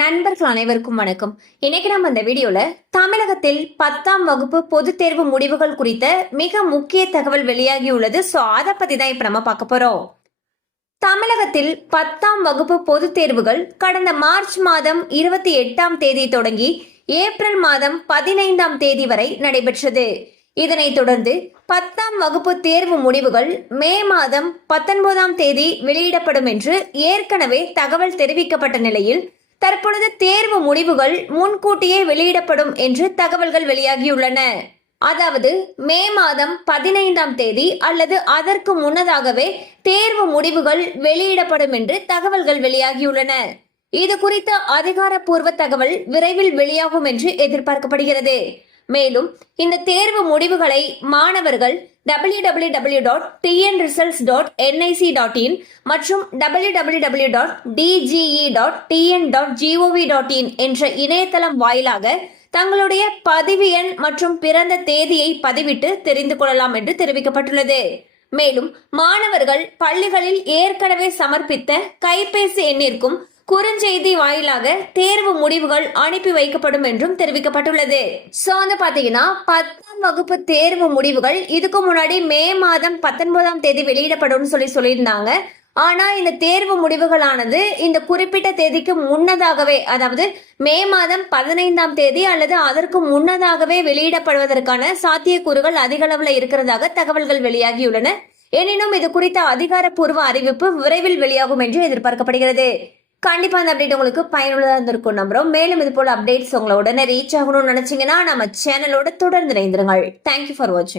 நண்பர்கள் அனைவருக்கும் வணக்கம். இன்னைக்கு நம்ம இந்த வீடியோல தமிழகத்தில் 10ஆம் வகுப்பு பொதுத் தேர்வு முடிவுகள் குறித்த மிக முக்கிய தகவல் வெளியாகியுள்ளது. அதை பத்தி தான் இப்ப நம்ம பார்க்க போறோம். தமிழகத்தில் 10ஆம் வகுப்பு பொதுத் தேர்வுகள் கடந்த மார்ச் மாதம் 28ஆம் தேதி தொடங்கி ஏப்ரல் மாதம் 15ஆம் தேதி வரை நடைபெற்றது. இதனைத் தொடர்ந்து 10ஆம் வகுப்பு தேர்வு முடிவுகள் மே மாதம் 19ஆம் தேதி வெளியிடப்படும் என்று ஏற்கனவே தகவல் தெரிவிக்கப்பட்ட நிலையில் தற்பொழுது தேர்வு முடிவுகள் முன்கூட்டியே வெளியிடப்படும் என்று தகவல்கள் வெளியாகியுள்ளன. அதாவது மே மாதம் 15ஆம் தேதி அல்லது அதற்கு முன்னதாகவே தேர்வு முடிவுகள் வெளியிடப்படும் என்று தகவல்கள் வெளியாகியுள்ளன. இது குறித்த அதிகாரப்பூர்வ தகவல் விரைவில் வெளியாகும் என்று எதிர்பார்க்கப்படுகிறது. மேலும் இந்த தேர்வு முடிவுகளை மாணவர்கள் www.tnresults.nic.in மற்றும் www.dge.tn.gov.in என்ற இணையதளம் வாயிலாக தங்களுடைய பதிவு எண் மற்றும் பிறந்த தேதியை பதிவிட்டு தெரிந்து கொள்ளலாம் என்று தெரிவிக்கப்பட்டுள்ளது. மேலும் மாணவர்கள் பள்ளிகளில் ஏற்கனவே சமர்ப்பித்த கைபேசி எண்ணிற்கும் குறுஞ்செய்தி வாயிலாக தேர்வு முடிவுகள் அனுப்பி வைக்கப்படும் என்றும் தெரிவிக்கப்பட்டுள்ளது. பாத்தீங்கன்னா 10ஆம் வகுப்பு தேர்வு முடிவுகள் இதுக்கு முன்னாடி மே மாதம் 19ஆம் தேதி வெளியிடப்படும் சொல்லியிருந்தாங்க. ஆனா இந்த தேர்வு முடிவுகளானது இந்த குறிப்பிட்ட தேதிக்கு முன்னதாகவே, அதாவது மே மாதம் 15ஆம் தேதி அல்லது அதற்கு முன்னதாகவே வெளியிடப்படுவதற்கான சாத்தியக்கூறுகள் அதிக அளவுல இருக்கிறதாக தகவல்கள் வெளியாகியுள்ளன. எனினும் இது குறித்த அதிகாரப்பூர்வ அறிவிப்பு விரைவில் வெளியாகும் என்று எதிர்பார்க்கப்படுகிறது. கண்டிப்பா இந்த அப்டேட் உங்களுக்கு பயனுள்ளதா இருந்திருக்கும் நம்புறோம். மேலும் இது போல அப்டேட்ஸ் உங்களை உடனே ரீச் ஆகணும்னு நினைச்சீங்கன்னா நம்ம சேனலோட தொடர்ந்து இணைந்திருங்கள். தேங்க்யூ ஃபார் வாட்சிங்.